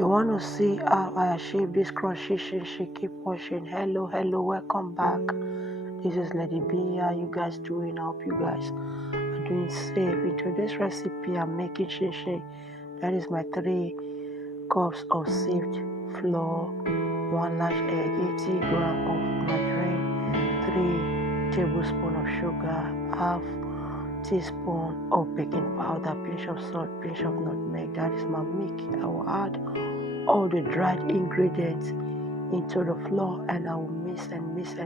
You want to see how I achieve this crunchy shin? Keep watching. Hello, welcome back. This is Lady B. How you guys doing? I hope you guys are doing safe. In today's recipe, I'm making shin. That is my 3 cups of sieved flour, 1 large egg, 80 grams of margarine, 3 tablespoons of sugar, half teaspoon of baking powder, pinch of salt, pinch of nutmeg. That is my milk. I will add all the dried ingredients into the flour and I will mix and mix.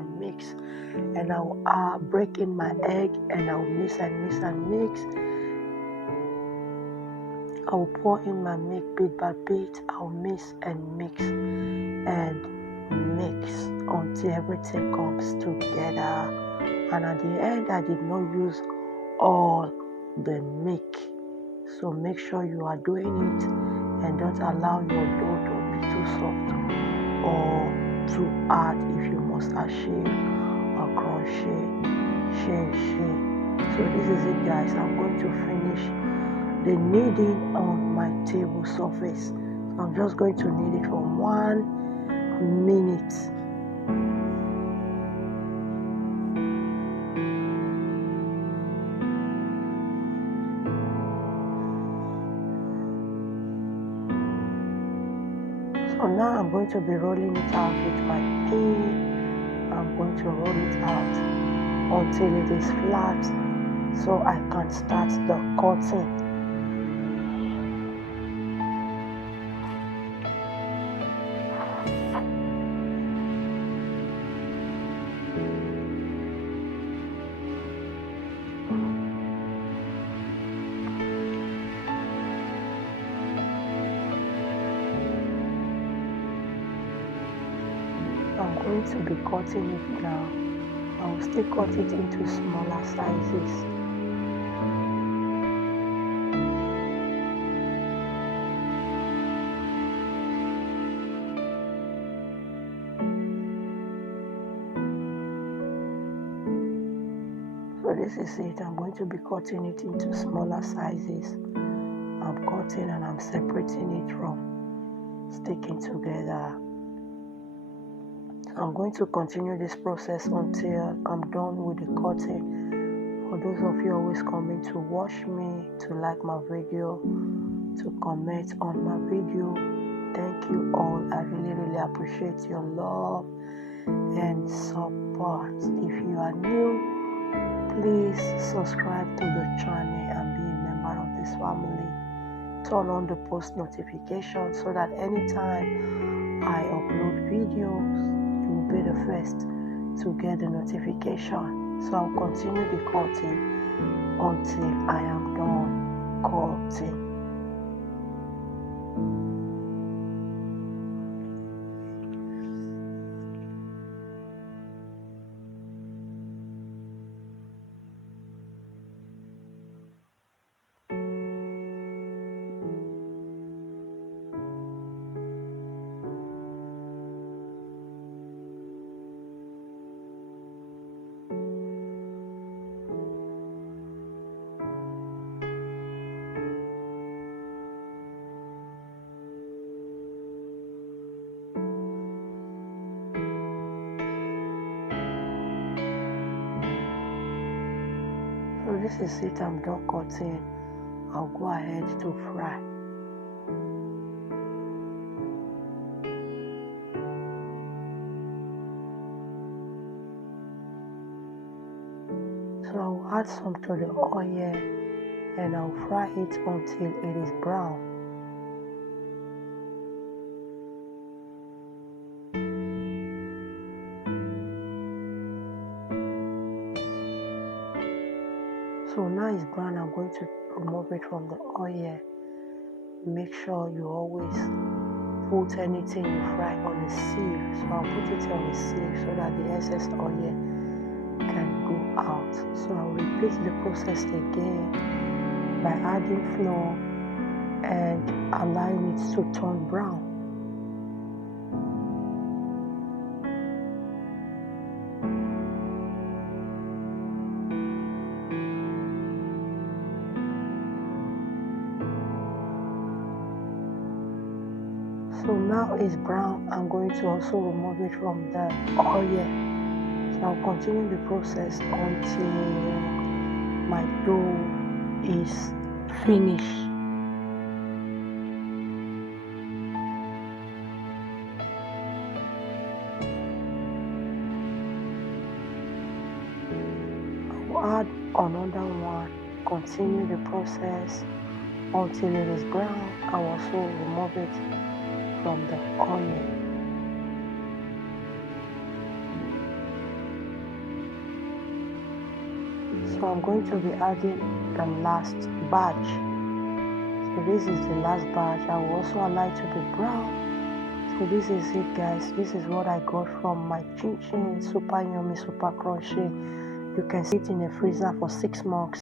And I will break in my egg and I will mix. I will pour in my milk bit by bit. I will mix until everything comes together. And at the end, I did not use all the milk. So make sure you are doing it and don't allow your dough to be too soft or too hard if you must achieve a crunchy shin. So this is it, guys. I'm going to finish the kneading on my table surface. So I'm just going to knead it for 1 minute. So now I'm going to be rolling it out with my pin. I'm going to roll it out until it is flat so I can start the cutting. I'm going to be cutting it now. I will still cut it into smaller sizes. So this is it. I'm going to be cutting it into smaller sizes. I'm cutting and I'm separating it from sticking together. I'm going to continue this process until I'm done with the cutting. For those of you always coming to watch me, to like my video, to comment on my video, thank you all. I really appreciate your love and support. If you are new, please subscribe to the channel and be a member of this family. Turn on the post notification so that anytime I upload videos, you will be the first to get the notification. So I'll continue the cutting until I am done cutting. So this is it. I'm done cutting. I'll go ahead to fry. So I'll add some to the oil and I'll fry it until it is brown. So now it's brown. I'm going to remove it from the oil. Make sure you always put anything you fry on a sieve. So I'll put it on a sieve so that the excess oil can go out. So I'll repeat the process again by adding flour and allowing it to turn brown. So now it's brown. I'm going to also remove it from the oil. So I'll continue the process until my dough is finished. I'll add another one, continue the process until it is brown. I'll also remove it from the oil. So I'm going to be adding the last batch. So this is the last batch. I will also allow it to be brown. So this is it, guys. This is what I got from my chin chin. Super yummy, super crunchy. You can sit in the freezer for 6 months.